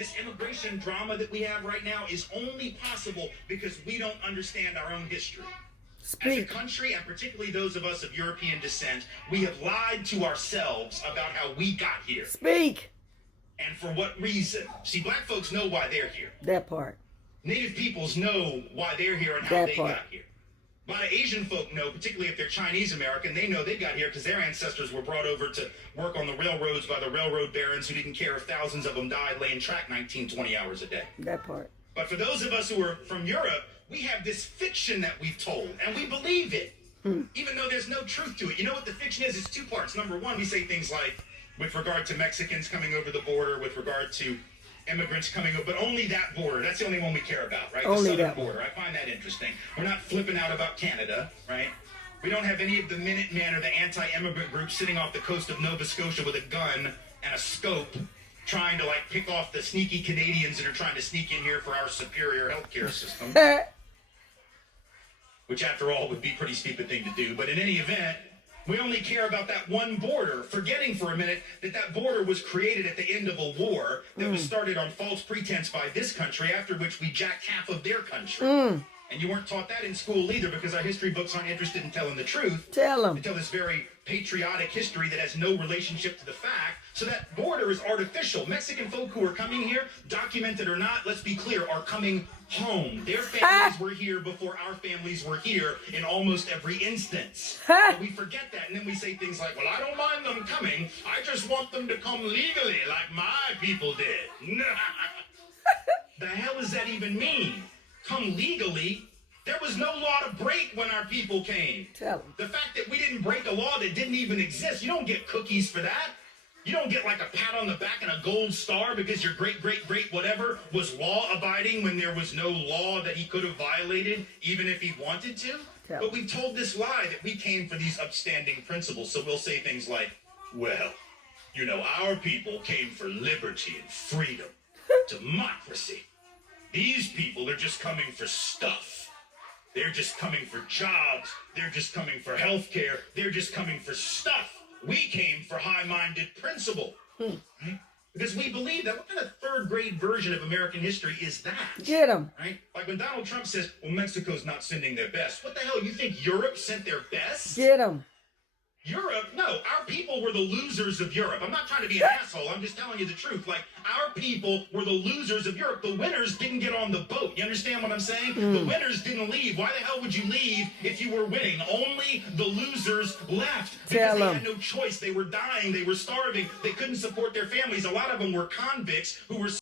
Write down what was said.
This immigration drama that we have right now is only possible because we don't understand our own history. As a country, and particularly those of us of European descent, we have lied to ourselves about how we got here. Speak. And for what reason? See, black folks know why they're here. That part. Native peoples know why they're here and how That they part. got here. A lot of Asian folk know, particularly if they're Chinese American, they know they got here because their ancestors were brought over to work on the railroads by the railroad barons who didn't care if thousands of them died laying track 19, 20 hours a day. That part. But for those of us who are from Europe, we have this fiction that we've told, and we believe it, even though there's no truth to it. You know what the fiction is? It's two parts. Number one, we say things like, with regard to Mexicans coming over the border, with regard to immigrants coming over, but only that border. That's the only one we care about, right? Only the southern that border. I find that interesting. We're not flipping out about Canada, right? We don't have any of the Minutemen or the anti-immigrant groups sitting off the coast of Nova Scotia with a gun and a scope trying to, like, pick off the sneaky Canadians that are trying to sneak in here for our superior healthcare system. Which, after all, would be a pretty stupid thing to do. But in any event, we only care about that one border, forgetting for a minute that that border was created at the end of a war that was started on false pretense by this country, after which we jacked half of their country. And you weren't taught that in school either, because our history books aren't interested in telling the truth. Tell them. They tell this very patriotic history that has no relationship to the fact. So that border is artificial. Mexican folk who are coming here, documented or not, let's be clear, are coming home. Their families were here before our families were here in almost every instance. But we forget that, and then we say things like, well, I don't mind them coming. I just want them to come legally like my people did. The hell does that even mean? Come legally? There was no law to break when our people came. Tell them. The fact that we didn't break a law that didn't even exist, you don't get cookies for that. You don't get like a pat on the back and a gold star because your great whatever was law-abiding when there was no law that he could have violated, even if he wanted to. But we've told this lie that we came for these upstanding principles. So we'll say things like, well, you know, our people came for liberty and freedom, democracy. These people are just coming for stuff. They're just coming for jobs. They're just coming for health care. They're just coming for stuff. We came for high-minded principle. Because we believe that. What kind of third-grade version of American history is that? Get them. Right? Like when Donald Trump says, well, Mexico's not sending their best. What the hell? You think Europe sent their best? Get them. Europe? No, our people were the losers of Europe. I'm not trying to be an asshole. I'm just telling you the truth. Like, our people were the losers of Europe. The winners didn't get on the boat. You understand what I'm saying? The winners didn't leave. Why the hell would you leave if you were winning? Only the losers left. Because they had no choice. They were dying. They were starving. They couldn't support their families. A lot of them were convicts who were